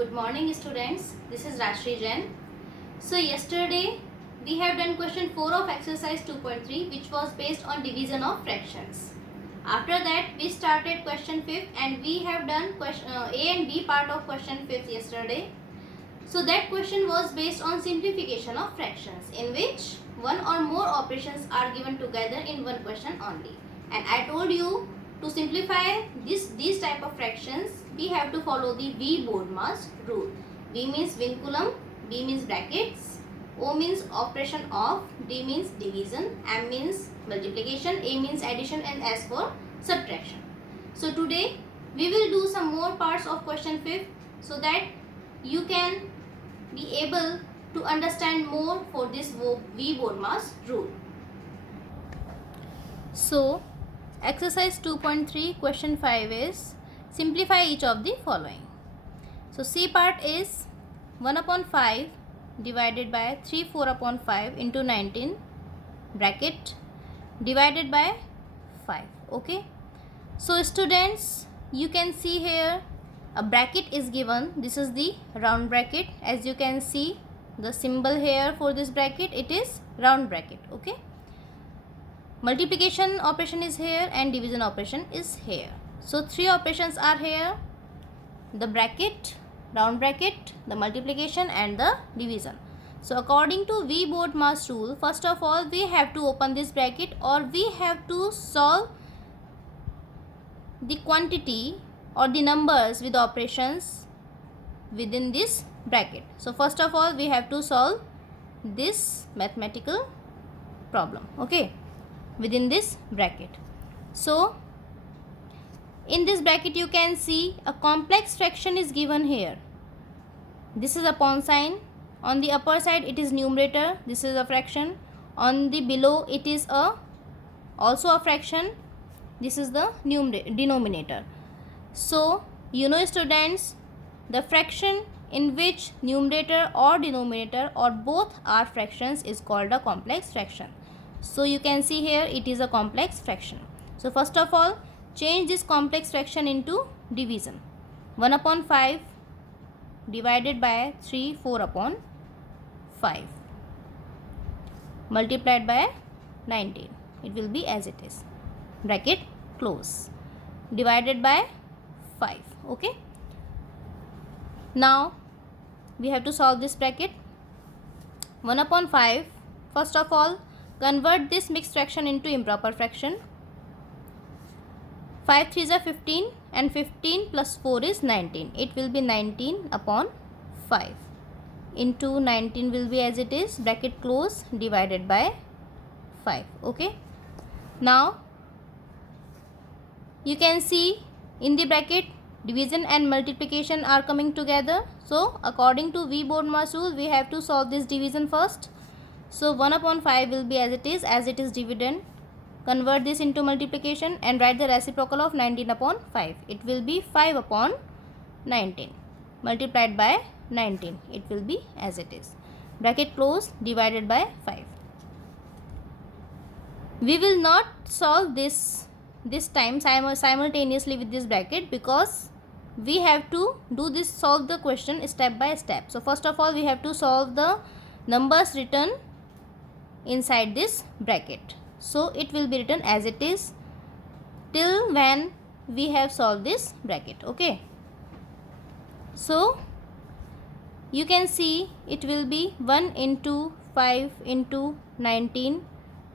Good morning students, this is Rashri Jain. So yesterday we have done question 4 of exercise 2.3 which was based on division of fractions. After that we started question 5th and we have done question, A and B part of question 5th yesterday. So that question was based on simplification of fractions in which one or more operations are given together in one question only. And I told you to simplify these type of fractions we have to follow the V Bodmas rule. V means vinculum, B means brackets, O means operation of, D means division, M means multiplication, A means addition and S for subtraction. So today we will do some more parts of question 5th so that you can be able to understand more for this V Bodmas rule. So exercise 2.3 question 5 is simplify each of the following. So C part is 1 upon 5 divided by 3 4 upon 5 into 19 bracket divided by 5. Okay. So students, you can see here a bracket is given. This is the round bracket. As you can see the symbol here for this bracket, it is round bracket. Okay. Multiplication operation is here and division operation is here. So three operations are here: the bracket, round bracket, the multiplication and the division. So according to V Bodmas rule, first of all we have to open this bracket or we have to solve the quantity or the numbers with operations within this bracket. So first of all we have to solve this mathematical problem, okay, within this bracket. So in this bracket you can see a complex fraction is given here. This is a pound sign. On the upper side it is numerator. This is a fraction. On the below it is also a fraction. This is the denominator. So you know students, the fraction in which numerator or denominator or both are fractions is called a complex fraction. So you can see here it is a complex fraction. So first of all change this complex fraction into division. 1 upon 5 divided by 3 4 upon 5 multiplied by 19. It will be as it is. Bracket close. Divided by 5. Okay. Now we have to solve this bracket. 1 upon 5. First of all convert this mixed fraction into improper fraction. 5 3s are 15 and 15 plus 4 is 19. It will be 19 upon 5 into 19 will be as it is, bracket close, divided by 5. Okay. Now you can see in the bracket division and multiplication are coming together. So according to V Bodmas rule we have to solve this division first. So 1 upon 5 will be as it is dividend. Convert this into multiplication and write the reciprocal of 19 upon 5. It will be 5 upon 19 multiplied by 19. It will be as it is. Bracket close, divided by 5. We will not solve this time simultaneously with this bracket because we have to solve the question step by step. So first of all we have to solve the numbers written inside this bracket. So it will be written as it is till when we have solved this bracket. Okay. So you can see it will be 1 into 5 into 19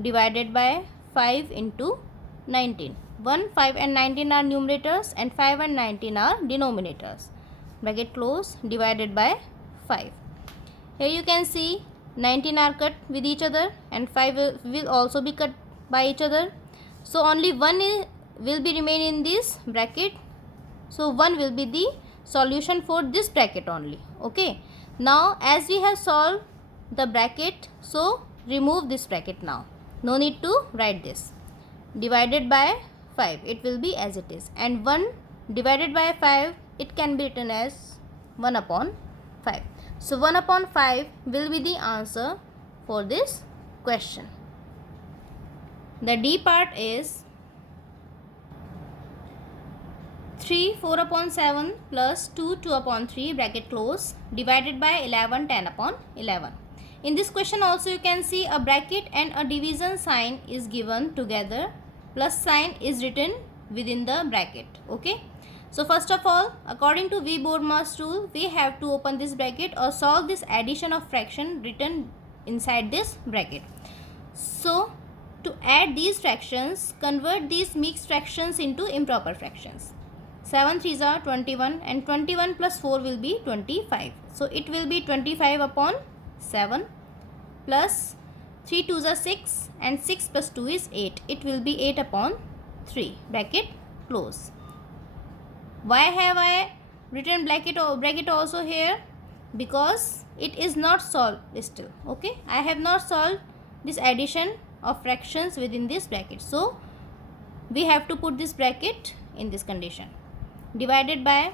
divided by 5 into 19. 1, 5 and 19 are numerators and 5 and 19 are denominators. Bracket close, divided by 5. Here you can see 19 are cut with each other and 5 will also be cut by each other. So only 1 will be remain in this bracket. So 1 will be the solution for this bracket only. Okay. Now as we have solved the bracket, so remove this bracket now. No need to write this. Divided by 5. It will be as it is. And 1 divided by 5, it can be written as 1 upon 5. So 1 upon 5 will be the answer for this question. The D part is 3 3 4 upon 7 plus 2 2 upon 3 bracket close divided by 11 10 upon 11. In this question also you can see a bracket and a division sign is given together, plus sign is written within the bracket. Okay. So first of all, according to V Bodmer's rule, we have to open this bracket or solve this addition of fraction written inside this bracket. So to add these fractions, convert these mixed fractions into improper fractions. 7 3s are 21 and 21 plus 4 will be 25. So it will be 25 upon 7 plus 3 2s are 6 and 6 plus 2 is 8. It will be 8 upon 3. Bracket close. Why have I written bracket also here? Because it is not solved still. Okay, I have not solved this addition of fractions within this bracket. So we have to put this bracket in this condition. Divided by,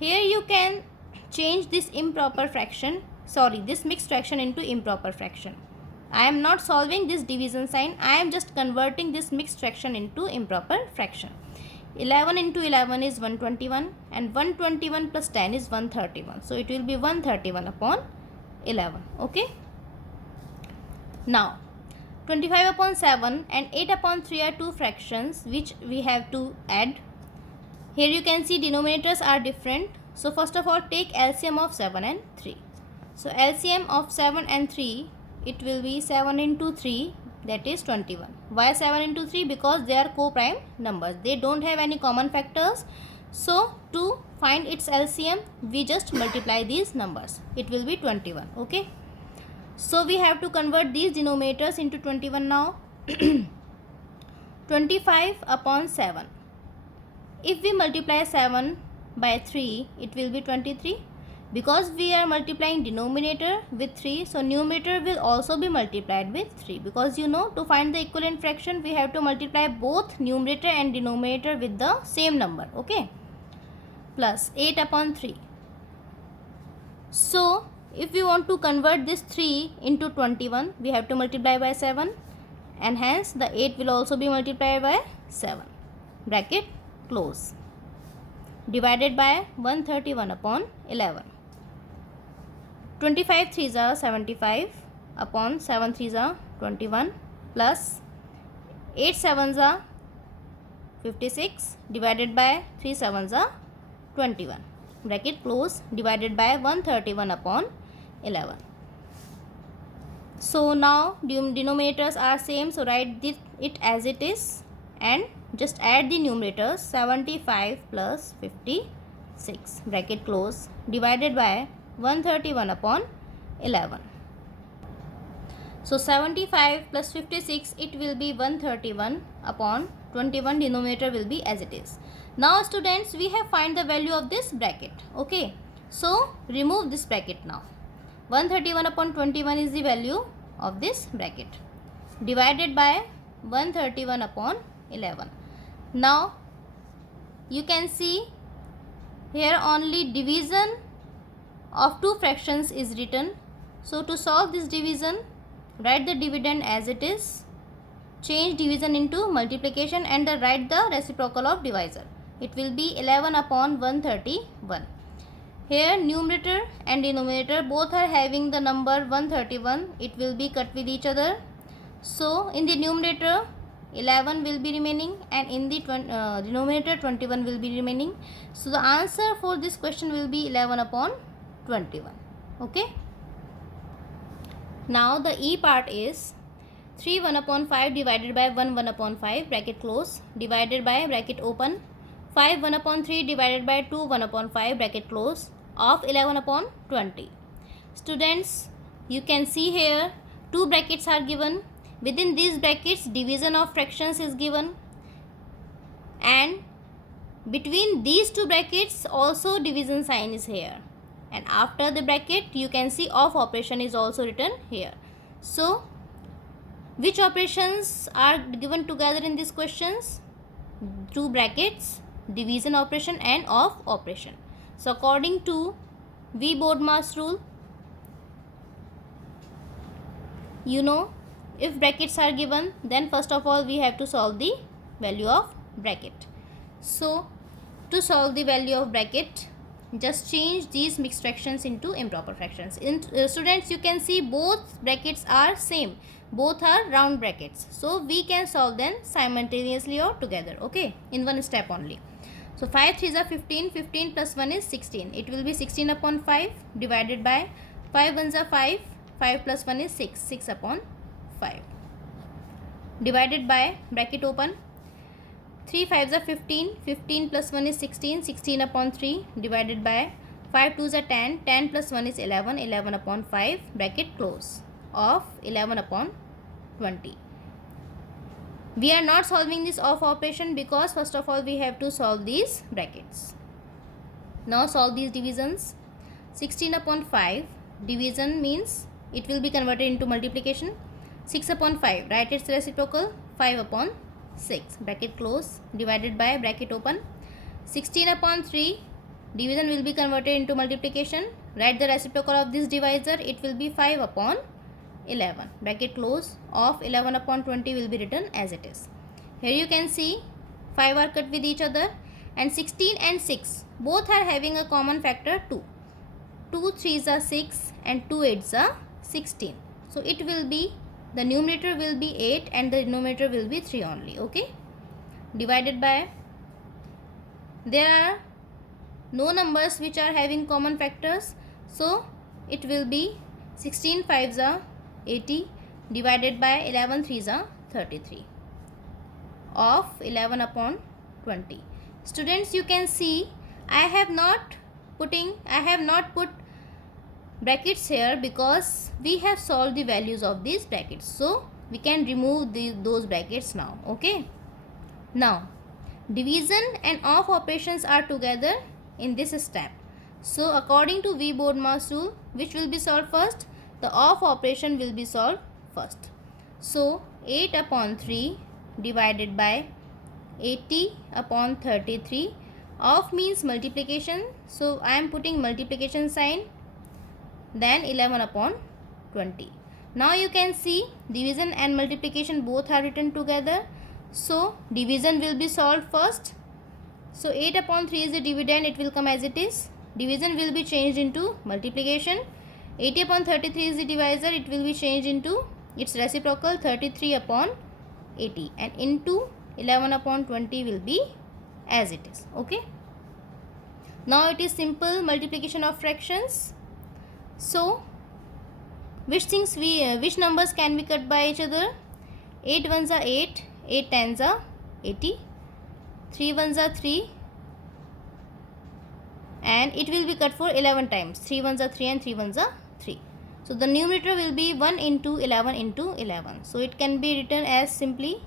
here you can change this improper fraction, this mixed fraction into improper fraction. I am not solving this division sign, I am just converting this mixed fraction into improper fraction. 11 into 11 is 121 and 121 plus 10 is 131. So it will be 131 upon 11. Okay. Now 25 upon 7 and 8 upon 3 are two fractions which we have to add. Here you can see denominators are different. So first of all, take LCM of 7 and 3. So LCM of 7 and 3, it will be 7 into 3, that is 21. Why 7 into 3? Because they are co-prime numbers. They don't have any common factors. So to find its LCM, we just multiply these numbers. It will be 21. Okay. So we have to convert these denominators into 21 now. 25 upon 7. If we multiply 7 by 3, it will be 23. Because we are multiplying denominator with 3, so numerator will also be multiplied with 3. Because you know, to find the equivalent fraction, we have to multiply both numerator and denominator with the same number. Okay. Plus 8 upon 3. So if we want to convert this 3 into 21, we have to multiply by 7, and hence the 8 will also be multiplied by 7. Bracket close. Divided by 131 upon 11. 25 3s are 75 upon 7 3s are 21 plus 8 7s are 56 divided by 3 7s are 21. Bracket close. Divided by 131 upon 11. So now denominators are same, so write it as it is and just add the numerators. 75 plus 56 bracket close divided by 131 upon 11. So 75 plus 56, it will be 131 upon 21. Denominator will be as it is. Now students, we have find the value of this bracket. Okay, so remove this bracket now. 131 upon 21 is the value of this bracket divided by 131 upon 11. Now you can see here only division of two fractions is written. So to solve this division, write the dividend as it is, change division into multiplication and write the reciprocal of divisor. It will be 11 upon 131. Here numerator and denominator both are having the number 131. It will be cut with each other. So in the numerator 11 will be remaining and in the denominator 21 will be remaining. So the answer for this question will be 11 upon 21. Okay. Now the E part is 3 1 upon 5 divided by 1 1 upon 5 bracket close divided by bracket open 5 1 upon 3 divided by 2 1 upon 5 bracket close of 11 upon 20. Students, you can see here two brackets are given. Within these brackets division of fractions is given, and between these two brackets also division sign is here, and after the bracket you can see of operation is also written here. So which operations are given together in these questions? Two brackets, division operation and of operation. So according to V Bodmer's rule, you know, if brackets are given, then first of all we have to solve the value of bracket. So to solve the value of bracket, just change these mixed fractions into improper fractions. Students, you can see both brackets are same, both are round brackets, so we can solve them simultaneously or together, okay, in one step only. So 5 3s are 15, 15 plus 1 is 16. It will be 16 upon 5 divided by 5 1s are 5, 5 plus 1 is 6, 6 upon 5 divided by bracket open 3 5s are 15, 15 plus 1 is 16, 16 upon 3 divided by 5 2s are 10, 10 plus 1 is 11, 11 upon 5 bracket close of 11 upon 20. We are not solving this off operation because first of all we have to solve these brackets. Now solve these divisions. 16 upon 5 division means it will be converted into multiplication. 6 upon 5 write its reciprocal, 5 upon 6 bracket close divided by bracket open. 16 upon 3 division will be converted into multiplication, write the reciprocal of this divisor, it will be 5 upon 11 bracket close of 11 upon 20 will be written as it is. Here you can see 5 are cut with each other and 16 and 6 both are having a common factor 2. 2 3s are 6 and 2 8s are 16. So it will be, the numerator will be 8 and the denominator will be 3 only, okay. Divided by, there are no numbers which are having common factors, so it will be 16 5s are 80 divided by 11 3s are 33 of 11 upon 20. Students, you can see I have not put brackets here because we have solved the values of these brackets, so we can remove those brackets now, okay. Now division and off operations are together in this step, so according to V Bodmas rule, which will be solved first? The off operation will be solved first. So 8 upon 3 divided by 80 upon 33. Off means multiplication, so I am putting multiplication sign, then 11 upon 20. Now you can see division and multiplication both are written together, so division will be solved first. So 8 upon 3 is the dividend, it will come as it is. Division will be changed into multiplication. 80 upon 33 is the divisor, it will be changed into its reciprocal, 33 upon 80, and into 11 upon 20 will be as it is, okay. Now it is simple multiplication of fractions. So which numbers can be cut by each other? 8 1s are 8, 8 10s are 80, 3 1s are 3, and it will be cut for 11 times. 3 1s are 3 and 3 1s are 3. So the numerator will be 1 into 11 into 11. So it can be written as simply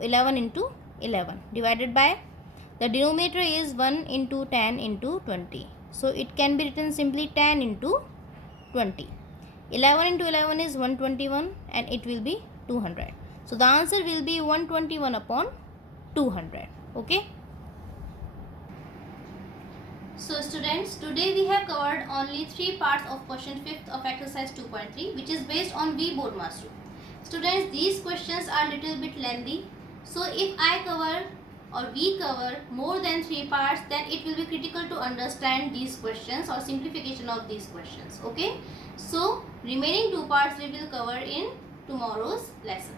11 into 11 divided by, the denominator is 1 into 10 into 20. So it can be written simply 10 into 20. 11 into 11 is 121 and it will be 200. So the answer will be 121 upon 200, okay. So students, today we have covered only 3 parts of question 5th of exercise 2.3, which is based on V Bodmas rule. Students, these questions are little bit lengthy, so if I cover or we cover more than 3 parts, then it will be critical to understand these questions or simplification of these questions, okay. So remaining 2 parts we will cover in tomorrow's lesson.